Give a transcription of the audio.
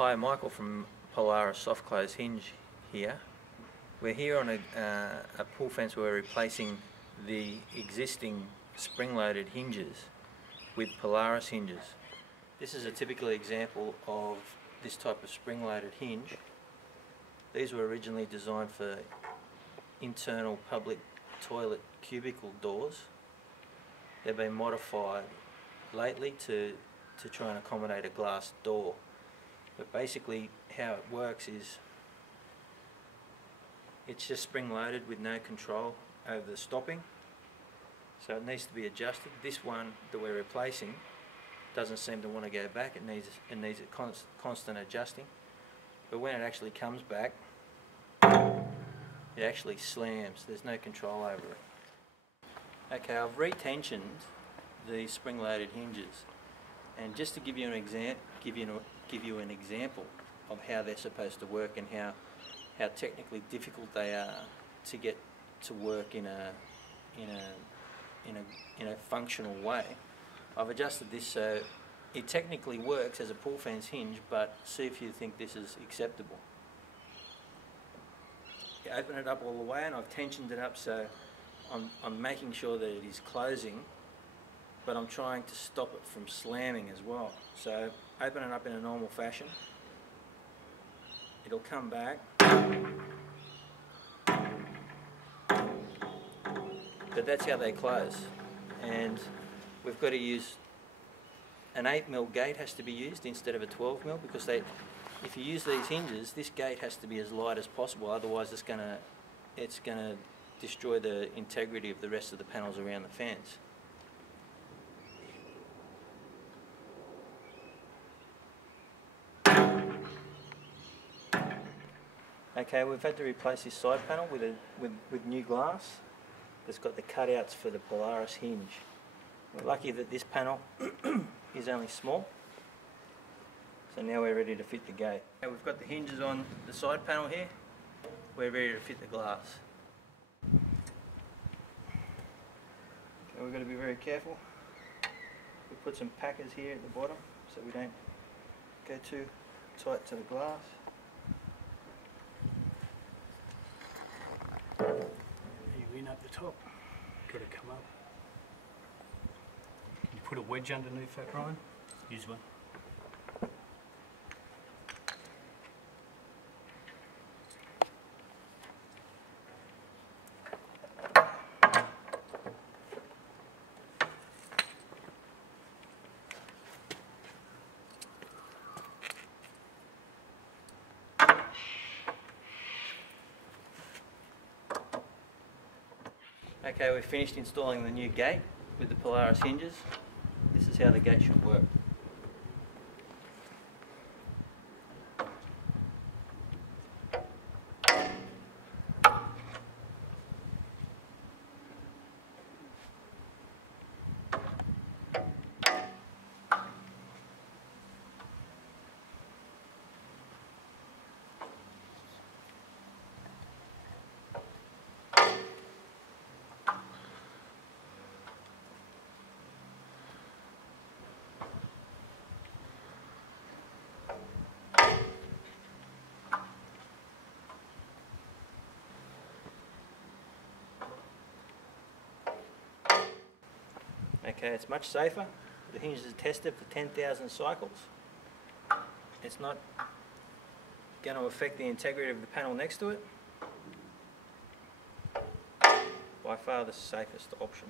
Hi, Michael from Polaris Soft Close Hinge here. We're here on a pool fence where we're replacing the existing spring-loaded hinges with Polaris hinges. This is a typical example of this type of spring-loaded hinge. These were originally designed for internal public toilet cubicle doors. They've been modified lately to try and accommodate a glass door. But basically how it works is it's just spring loaded with no control over the stopping, so it needs to be adjusted. This one that we're replacing doesn't seem to want to go back. It needs a constant adjusting, but when it actually comes back it actually slams. There's no control over it. Okay, I've retensioned the spring loaded hinges, and just to give you an example of how they're supposed to work and how technically difficult they are to get to work in a functional way, I've adjusted this so it technically works as a pool fence hinge, but see if you think this is acceptable. You open it up all the way, and I've tensioned it up so I'm making sure that it is closing, but I'm trying to stop it from slamming as well. So open it up in a normal fashion, it'll come back, but that's how they close. And we've got to use an 8mm gate has to be used instead of a 12mm, because if you use these hinges, this gate has to be as light as possible, otherwise it's gonna destroy the integrity of the rest of the panels around the fence. Okay, we've had to replace this side panel with new glass that's got the cutouts for the Polaris hinge. We're lucky that this panel is only small, so now we're ready to fit the gate. Okay, we've got the hinges on the side panel here, we're ready to fit the glass. Okay, we've got to be very careful. We put some packers here at the bottom so we don't go too tight to the glass. You in at the top, got to come up. Can you put a wedge underneath that, Ryan? Use one. Okay, we've finished installing the new gate with the Polaris hinges. This is how the gate should work. Okay, it's much safer. The hinges are tested for 10,000 cycles. It's not going to affect the integrity of the panel next to it. By far the safest option.